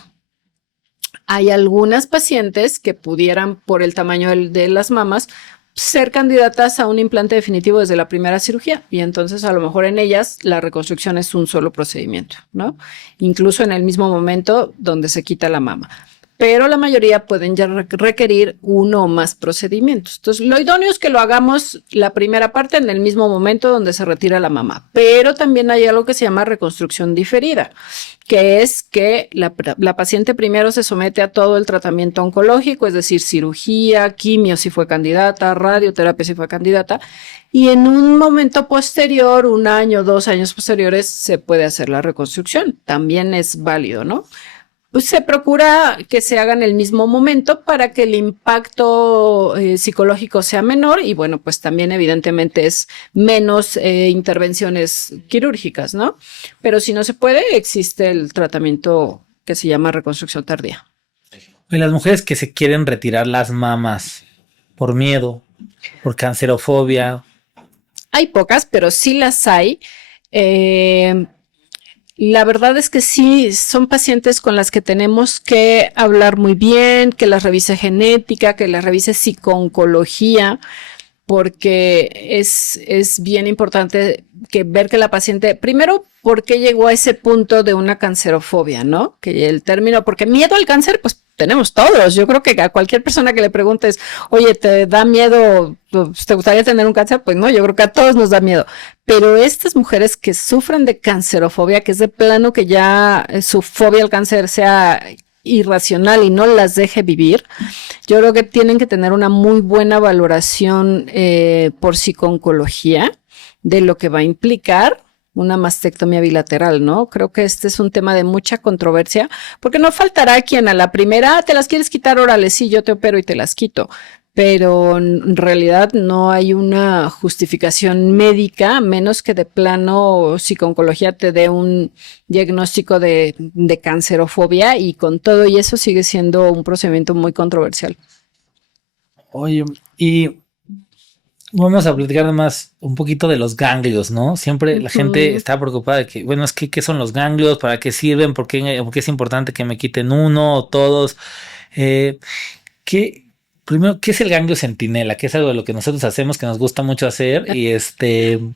Hay algunas pacientes que pudieran, por el tamaño de las mamas, ser candidatas a un implante definitivo desde la primera cirugía y entonces a lo mejor en ellas la reconstrucción es un solo procedimiento, ¿no? Incluso en el mismo momento donde se quita la mama. Pero la mayoría pueden ya requerir uno o más procedimientos. Entonces, lo idóneo es que lo hagamos la primera parte en el mismo momento donde se retira la mama. Pero también hay algo que se llama reconstrucción diferida, que es que la paciente primero se somete a todo el tratamiento oncológico, es decir, cirugía, quimio si fue candidata, radioterapia si fue candidata, y en un momento posterior, 1 año, 2 años posteriores, se puede hacer la reconstrucción. También es válido, ¿no? Pues se procura que se haga en el mismo momento para que el impacto psicológico sea menor y bueno, pues también evidentemente es menos intervenciones quirúrgicas, ¿no? Pero si no se puede, existe el tratamiento que se llama reconstrucción tardía. Y las mujeres que se quieren retirar las mamas por miedo, por cancerofobia. Hay pocas, pero sí las hay. La verdad es que sí, son pacientes con las que tenemos que hablar muy bien, que las revise genética, que las revise psico-oncología, porque es bien importante ver que la paciente, primero, ¿por qué llegó a ese punto de una cancerofobia, no? Que el término, porque miedo al cáncer, pues tenemos todos. Yo creo que a cualquier persona que le preguntes, oye, ¿te da miedo? ¿Te gustaría tener un cáncer? Pues no, yo creo que a todos nos da miedo. Pero estas mujeres que sufren de cancerofobia, que es de plano que ya su fobia al cáncer sea irracional y no las deje vivir, yo creo que tienen que tener una muy buena valoración por psico-oncología de lo que va a implicar una mastectomía bilateral, ¿no? Creo que este es un tema de mucha controversia, porque no faltará quien a la primera, te las quieres quitar, órale, sí, yo te opero y te las quito, pero en realidad no hay una justificación médica, a menos que de plano psico-oncología te dé un diagnóstico de cancerofobia y con todo y eso sigue siendo un procedimiento muy controversial. Oye, y vamos a platicar más un poquito de los ganglios, ¿no? Siempre la gente está preocupada de que, bueno, es que ¿qué son los ganglios? ¿Para qué sirven? ¿Por qué es importante que me quiten uno o todos? Primero, ¿qué es el ganglio centinela? ¿Qué es algo de lo que nosotros hacemos que nos gusta mucho hacer? Y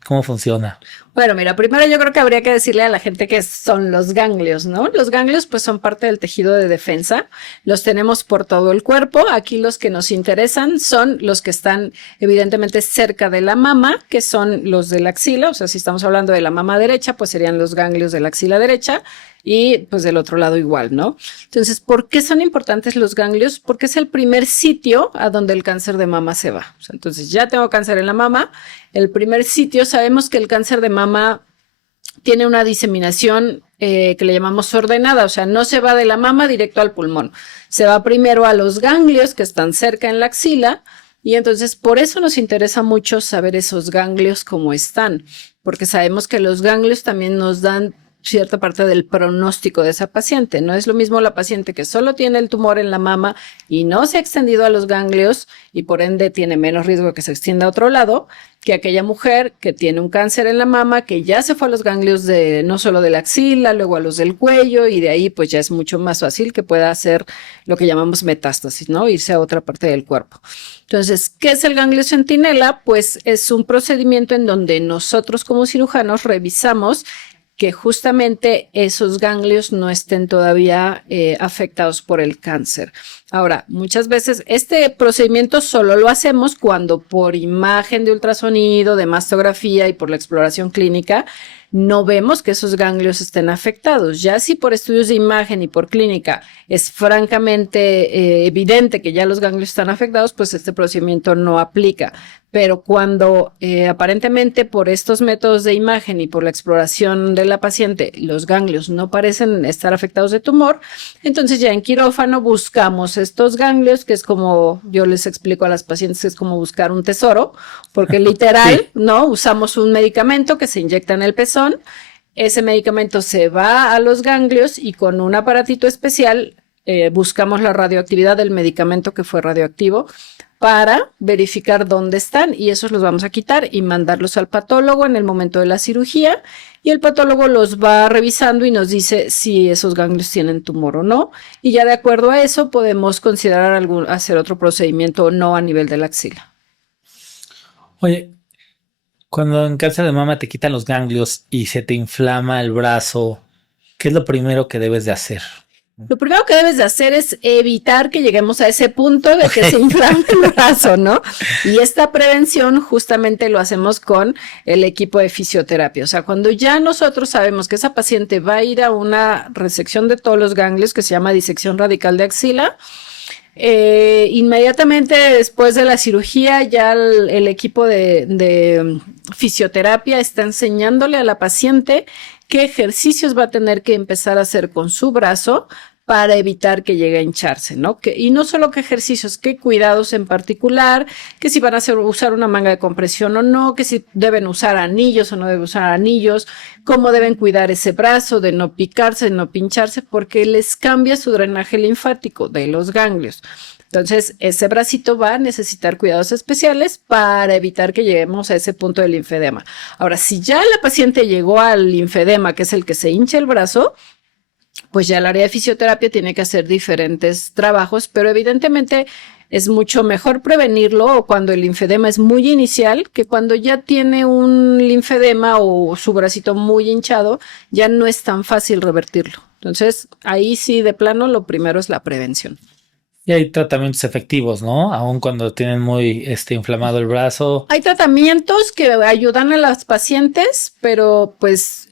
¿cómo funciona? Bueno, mira, primero yo creo que habría que decirle a la gente qué son los ganglios, ¿no? Los ganglios pues son parte del tejido de defensa, los tenemos por todo el cuerpo. Aquí los que nos interesan son los que están evidentemente cerca de la mama, que son los de la axila, o sea, si estamos hablando de la mama derecha, pues serían los ganglios de la axila derecha y pues del otro lado igual, ¿no? Entonces, ¿por qué son importantes los ganglios? Porque es el primer sitio a donde el cáncer de mama se va. O sea, entonces ya tengo cáncer en la mama, el primer sitio, sabemos que el cáncer de mama tiene una diseminación que le llamamos ordenada, o sea, no se va de la mama directo al pulmón, se va primero a los ganglios que están cerca en la axila, y entonces por eso nos interesa mucho saber esos ganglios cómo están, porque sabemos que los ganglios también nos dan cierta parte del pronóstico de esa paciente. No es lo mismo la paciente que solo tiene el tumor en la mama y no se ha extendido a los ganglios y por ende tiene menos riesgo de que se extienda a otro lado, que aquella mujer que tiene un cáncer en la mama, que ya se fue a los ganglios de no solo de la axila, luego a los del cuello, y de ahí pues ya es mucho más fácil que pueda hacer lo que llamamos metástasis, ¿no? Irse a otra parte del cuerpo. Entonces, ¿qué es el ganglio centinela? Pues es un procedimiento en donde nosotros como cirujanos revisamos que justamente esos ganglios no estén todavía afectados por el cáncer. Ahora, muchas veces este procedimiento solo lo hacemos cuando por imagen de ultrasonido, de mastografía y por la exploración clínica no vemos que esos ganglios estén afectados. Ya si por estudios de imagen y por clínica es francamente evidente que ya los ganglios están afectados, pues este procedimiento no aplica. Pero cuando aparentemente por estos métodos de imagen y por la exploración de la paciente los ganglios no parecen estar afectados de tumor, entonces ya en quirófano buscamos estos ganglios, que es como yo les explico a las pacientes, que es como buscar un tesoro, porque literal, sí, ¿no? Usamos un medicamento que se inyecta en el pezón, ese medicamento se va a los ganglios y con un aparatito especial buscamos la radioactividad del medicamento que fue radioactivo para verificar dónde están, y esos los vamos a quitar y mandarlos al patólogo en el momento de la cirugía, y el patólogo los va revisando y nos dice si esos ganglios tienen tumor o no, y ya de acuerdo a eso podemos considerar hacer otro procedimiento o no a nivel de la axila. Oye, cuando en cáncer de mama te quitan los ganglios y se te inflama el brazo, ¿qué es lo primero que debes de hacer? Lo primero que debes de hacer es evitar que lleguemos a ese punto de que se inflame el brazo, ¿no? Y esta prevención justamente lo hacemos con el equipo de fisioterapia. O sea, cuando ya nosotros sabemos que esa paciente va a ir a una resección de todos los ganglios, que se llama disección radical de axila, inmediatamente después de la cirugía ya el equipo de fisioterapia está enseñándole a la paciente qué ejercicios va a tener que empezar a hacer con su brazo para evitar que llegue a hincharse, ¿no? Y no solo qué ejercicios, qué cuidados en particular, que si van a usar una manga de compresión o no, que si deben usar anillos o no deben usar anillos, cómo deben cuidar ese brazo de no picarse, de no pincharse, porque les cambia su drenaje linfático de los ganglios. Entonces, ese bracito va a necesitar cuidados especiales para evitar que lleguemos a ese punto del linfedema. Ahora, si ya la paciente llegó al linfedema, que es el que se hincha el brazo, pues ya el área de fisioterapia tiene que hacer diferentes trabajos, pero evidentemente es mucho mejor prevenirlo o cuando el linfedema es muy inicial que cuando ya tiene un linfedema o su bracito muy hinchado, ya no es tan fácil revertirlo. Entonces, ahí sí, de plano, lo primero es la prevención. Y hay tratamientos efectivos, ¿no? Aun cuando tienen muy inflamado el brazo. Hay tratamientos que ayudan a las pacientes, pero pues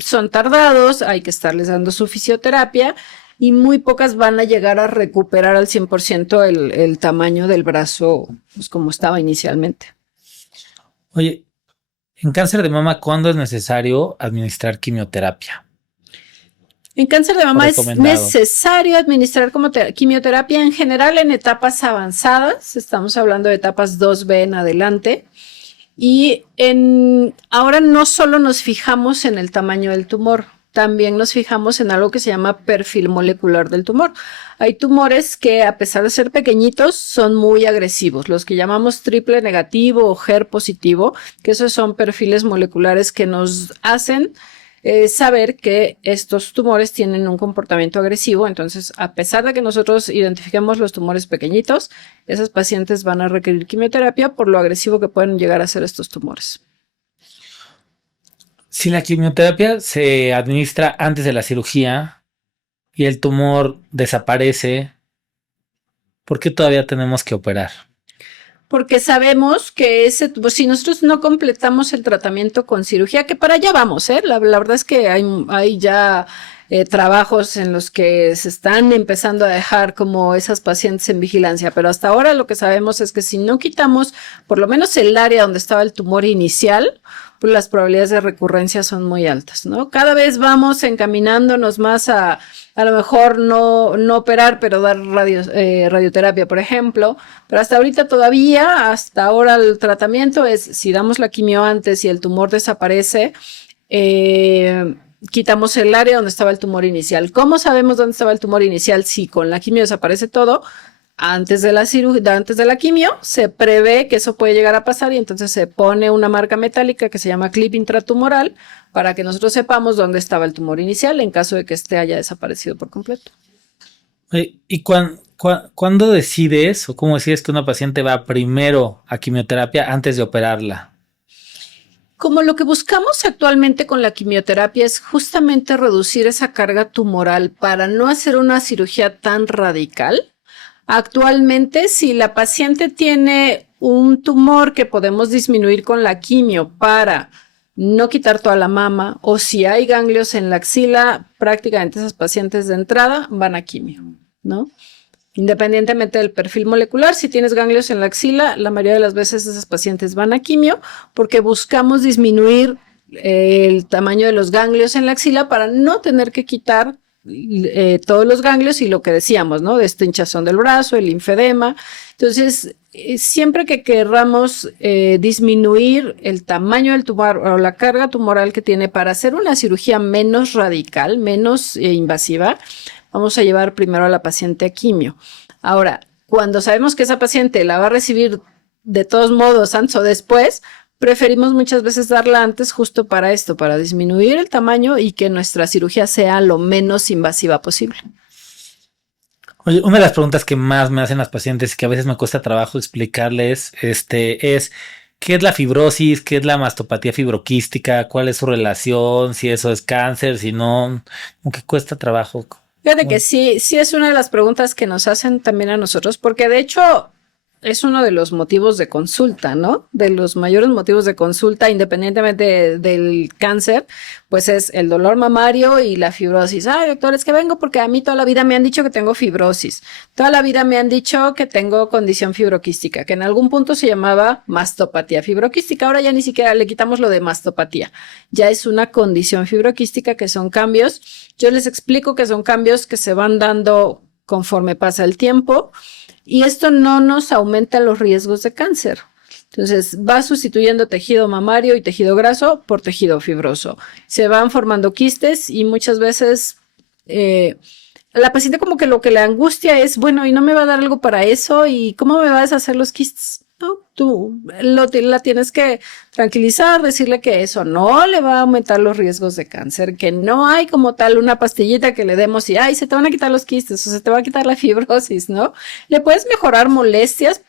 son tardados, hay que estarles dando su fisioterapia y muy pocas van a llegar a recuperar al 100% el tamaño del brazo, pues como estaba inicialmente. Oye, en cáncer de mama, ¿cuándo es necesario administrar quimioterapia? En cáncer de mama es necesario administrar quimioterapia en general en etapas avanzadas, estamos hablando de etapas 2B en adelante, y ahora no solo nos fijamos en el tamaño del tumor, también nos fijamos en algo que se llama perfil molecular del tumor. Hay tumores que a pesar de ser pequeñitos son muy agresivos, los que llamamos triple negativo o HER positivo, que esos son perfiles moleculares que nos hacen saber que estos tumores tienen un comportamiento agresivo. Entonces, a pesar de que nosotros identifiquemos los tumores pequeñitos, esas pacientes van a requerir quimioterapia por lo agresivo que pueden llegar a ser estos tumores. Si la quimioterapia se administra antes de la cirugía y el tumor desaparece, ¿por qué todavía tenemos que operar? Porque sabemos que pues si nosotros no completamos el tratamiento con cirugía, que para allá vamos, la verdad es que hay ya trabajos en los que se están empezando a dejar como esas pacientes en vigilancia, pero hasta ahora lo que sabemos es que si no quitamos por lo menos el área donde estaba el tumor inicial, pues las probabilidades de recurrencia son muy altas, ¿no? Cada vez vamos encaminándonos más a lo mejor no operar, pero dar radioterapia, por ejemplo. Pero hasta ahora el tratamiento es, si damos la quimio antes y el tumor desaparece, quitamos el área donde estaba el tumor inicial. ¿Cómo sabemos dónde estaba el tumor inicial? Si con la quimio desaparece todo, antes de la quimio, se prevé que eso puede llegar a pasar y entonces se pone una marca metálica que se llama clip intratumoral para que nosotros sepamos dónde estaba el tumor inicial en caso de que haya desaparecido por completo. ¿Y cuándo decides o cómo decides que una paciente va primero a quimioterapia antes de operarla? Como lo que buscamos actualmente con la quimioterapia es justamente reducir esa carga tumoral para no hacer una cirugía tan radical. Actualmente, si la paciente tiene un tumor que podemos disminuir con la quimio para no quitar toda la mama, o si hay ganglios en la axila, prácticamente esas pacientes de entrada van a quimio, ¿no? Independientemente del perfil molecular, si tienes ganglios en la axila, la mayoría de las veces esas pacientes van a quimio porque buscamos disminuir el tamaño de los ganglios en la axila para no tener que quitar todos los ganglios y lo que decíamos, ¿no? De esta hinchazón del brazo, el linfedema. Entonces, siempre que querramos disminuir el tamaño del tumor o la carga tumoral que tiene para hacer una cirugía menos radical, menos invasiva, vamos a llevar primero a la paciente a quimio. Ahora, cuando sabemos que esa paciente la va a recibir de todos modos antes o después, preferimos muchas veces darla antes justo para esto, para disminuir el tamaño y que nuestra cirugía sea lo menos invasiva posible. Oye, una de las preguntas que más me hacen las pacientes y que a veces me cuesta trabajo explicarles, es ¿qué es la fibrosis? ¿Qué es la mastopatía fibroquística? ¿Cuál es su relación? Si eso es cáncer, si no, aunque cuesta trabajo. Fíjate que sí es una de las preguntas que nos hacen también a nosotros, porque de hecho es uno de los motivos de consulta, ¿no? De los mayores motivos de consulta, independientemente del cáncer, pues es el dolor mamario y la fibrosis. Ay, doctor, es que vengo porque a mí toda la vida me han dicho que tengo fibrosis. Toda la vida me han dicho que tengo condición fibroquística, que en algún punto se llamaba mastopatía fibroquística. Ahora ya ni siquiera le quitamos lo de mastopatía. Ya es una condición fibroquística que son cambios. Yo les explico que son cambios que se van dando conforme pasa el tiempo. Y esto no nos aumenta los riesgos de cáncer. Entonces, va sustituyendo tejido mamario y tejido graso por tejido fibroso. Se van formando quistes y muchas veces la paciente como que lo que le angustia es, bueno, ¿y no me va a dar algo para eso? ¿Y cómo me va a deshacer los quistes? No, tú la tienes que tranquilizar, decirle que eso no le va a aumentar los riesgos de cáncer, que no hay como tal una pastillita que le demos y, ay, se te van a quitar los quistes o se te va a quitar la fibrosis, ¿no? Le puedes mejorar molestias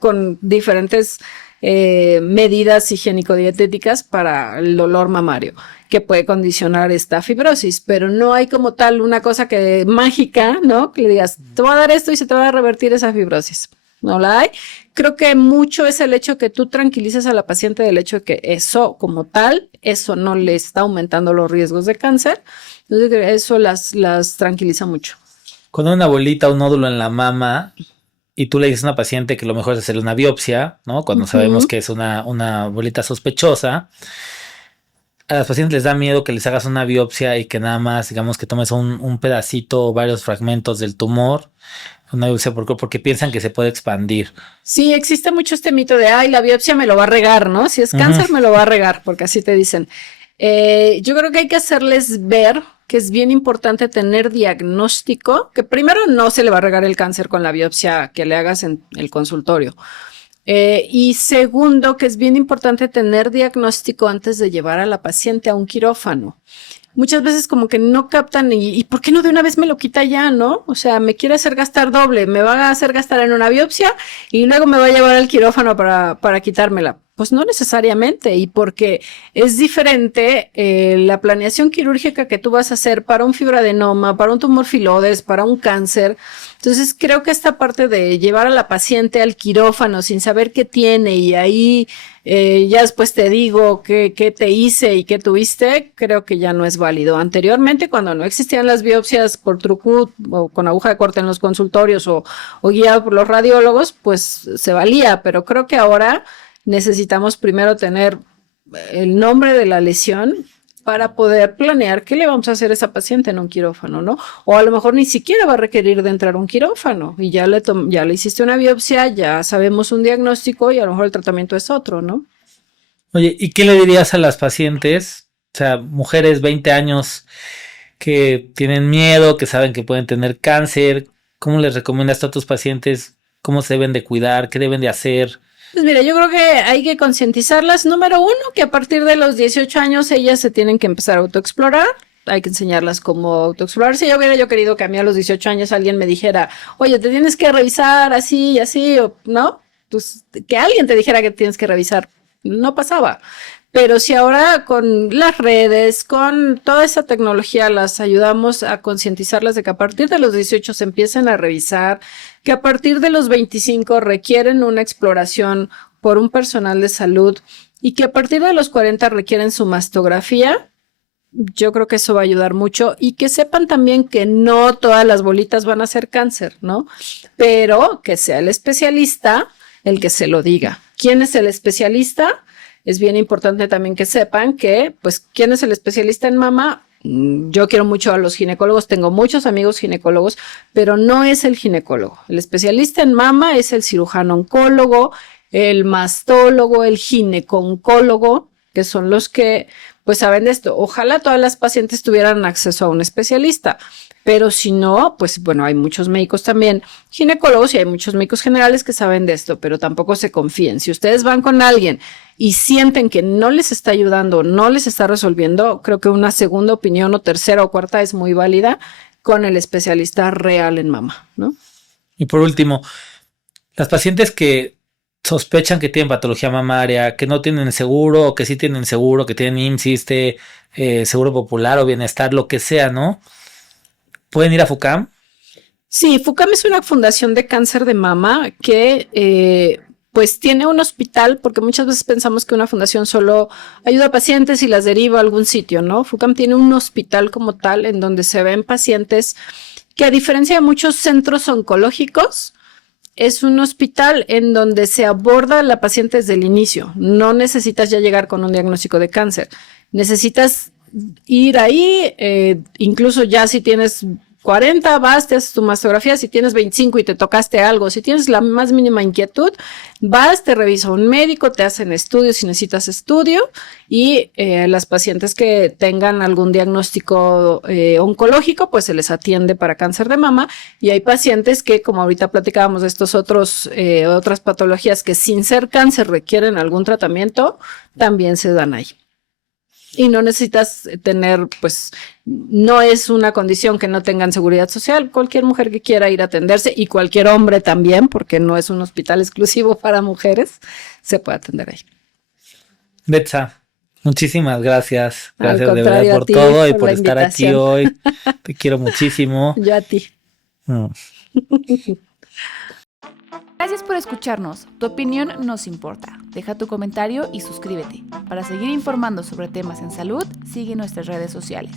con diferentes medidas higiénico-dietéticas para el dolor mamario, que puede condicionar esta fibrosis, pero no hay como tal una cosa que mágica, ¿no? Que le digas, te voy a dar esto y se te va a revertir esa fibrosis. No la hay. Creo que mucho es el hecho que tú tranquilices a la paciente del hecho de que eso como tal, eso no le está aumentando los riesgos de cáncer. Entonces eso las tranquiliza mucho. Cuando hay una bolita o un nódulo en la mama y tú le dices a una paciente que lo mejor es hacerle una biopsia, ¿no? Cuando sabemos que es una bolita sospechosa, a las pacientes les da miedo que les hagas una biopsia y que nada más, digamos, que tomes un pedacito o varios fragmentos del tumor, una biopsia porque piensan que se puede expandir. Sí, existe mucho este mito de, ay, la biopsia me lo va a regar, ¿no? Si es cáncer me lo va a regar, porque así te dicen. Yo creo que hay que hacerles ver que es bien importante tener diagnóstico, que primero no se le va a regar el cáncer con la biopsia que le hagas en el consultorio. Y segundo, que es bien importante tener diagnóstico antes de llevar a la paciente a un quirófano. Muchas veces como que no captan y ¿por qué no de una vez me lo quita ya, no? O sea, me quiere hacer gastar doble, me va a hacer gastar en una biopsia y luego me va a llevar al quirófano para quitármela. Pues no necesariamente, y porque es diferente la planeación quirúrgica que tú vas a hacer para un fibroadenoma, para un tumor filodes, para un cáncer. Entonces creo que esta parte de llevar a la paciente al quirófano sin saber qué tiene y ahí ya después te digo qué te hice y qué tuviste, creo que ya no es válido. Anteriormente, cuando no existían las biopsias por Trucut o con aguja de corte en los consultorios o guiado por los radiólogos, pues se valía, pero creo que ahora necesitamos primero tener el nombre de la lesión para poder planear qué le vamos a hacer a esa paciente en un quirófano, ¿no? O a lo mejor ni siquiera va a requerir de entrar a un quirófano y ya le hiciste una biopsia, ya sabemos un diagnóstico y a lo mejor el tratamiento es otro, ¿no? Oye, ¿y qué le dirías a las pacientes? O sea, mujeres 20 años que tienen miedo, que saben que pueden tener cáncer. ¿Cómo les recomiendas a tus pacientes cómo se deben de cuidar, qué deben de hacer? Pues mira, yo creo que hay que concientizarlas. Número uno, que a partir de los 18 años ellas se tienen que empezar a autoexplorar. Hay que enseñarlas cómo autoexplorarse. Si yo querido que a mí a los 18 años alguien me dijera, oye, te tienes que revisar así y así, o, ¿no? Pues que alguien te dijera que tienes que revisar, no pasaba. Pero si ahora con las redes, con toda esa tecnología las ayudamos a concientizarlas de que a partir de los 18 se empiecen a revisar, que a partir de los 25 requieren una exploración por un personal de salud y que a partir de los 40 requieren su mastografía, yo creo que eso va a ayudar mucho y que sepan también que no todas las bolitas van a ser cáncer, ¿no? Pero que sea el especialista el que se lo diga. ¿Quién es el especialista? Es bien importante también que sepan que, pues, ¿quién es el especialista en mama? Yo quiero mucho a los ginecólogos, tengo muchos amigos ginecólogos, pero no es el ginecólogo. El especialista en mama es el cirujano oncólogo, el mastólogo, el gineco-oncólogo, que son los que, pues, saben de esto. Ojalá todas las pacientes tuvieran acceso a un especialista. Pero si no, pues bueno, hay muchos médicos también ginecólogos y hay muchos médicos generales que saben de esto, pero tampoco se confíen. Si ustedes van con alguien y sienten que no les está ayudando, no les está resolviendo, creo que una segunda opinión o tercera o cuarta es muy válida con el especialista real en mama, ¿no? Y por último, las pacientes que sospechan que tienen patología mamaria, que no tienen seguro, o que sí tienen seguro, que tienen IMSS, seguro popular o bienestar, lo que sea, ¿no? ¿Pueden ir a FUCAM? Sí, FUCAM es una fundación de cáncer de mama que pues tiene un hospital, porque muchas veces pensamos que una fundación solo ayuda a pacientes y las deriva a algún sitio, ¿no? FUCAM tiene un hospital como tal en donde se ven pacientes que, a diferencia de muchos centros oncológicos, es un hospital en donde se aborda a la paciente desde el inicio. No necesitas ya llegar con un diagnóstico de cáncer. Necesitas ir ahí, incluso ya si tienes 40, vas, te haces tu mastografía, si tienes 25 y te tocaste algo, si tienes la más mínima inquietud, vas, te revisa un médico, te hacen estudios si necesitas estudio y las pacientes que tengan algún diagnóstico oncológico, pues se les atiende para cáncer de mama y hay pacientes que, como ahorita platicábamos de estos otras patologías que sin ser cáncer requieren algún tratamiento, también se dan ahí. Y no necesitas tener, pues, no es una condición que no tengan seguridad social. Cualquier mujer que quiera ir a atenderse y cualquier hombre también, porque no es un hospital exclusivo para mujeres, se puede atender ahí. Betsa, muchísimas gracias. Gracias de verdad por ti, todo y por estar aquí hoy. Te quiero muchísimo. Yo a ti. Gracias por escucharnos. Tu opinión nos importa. Deja tu comentario y suscríbete. Para seguir informando sobre temas en salud, sigue nuestras redes sociales.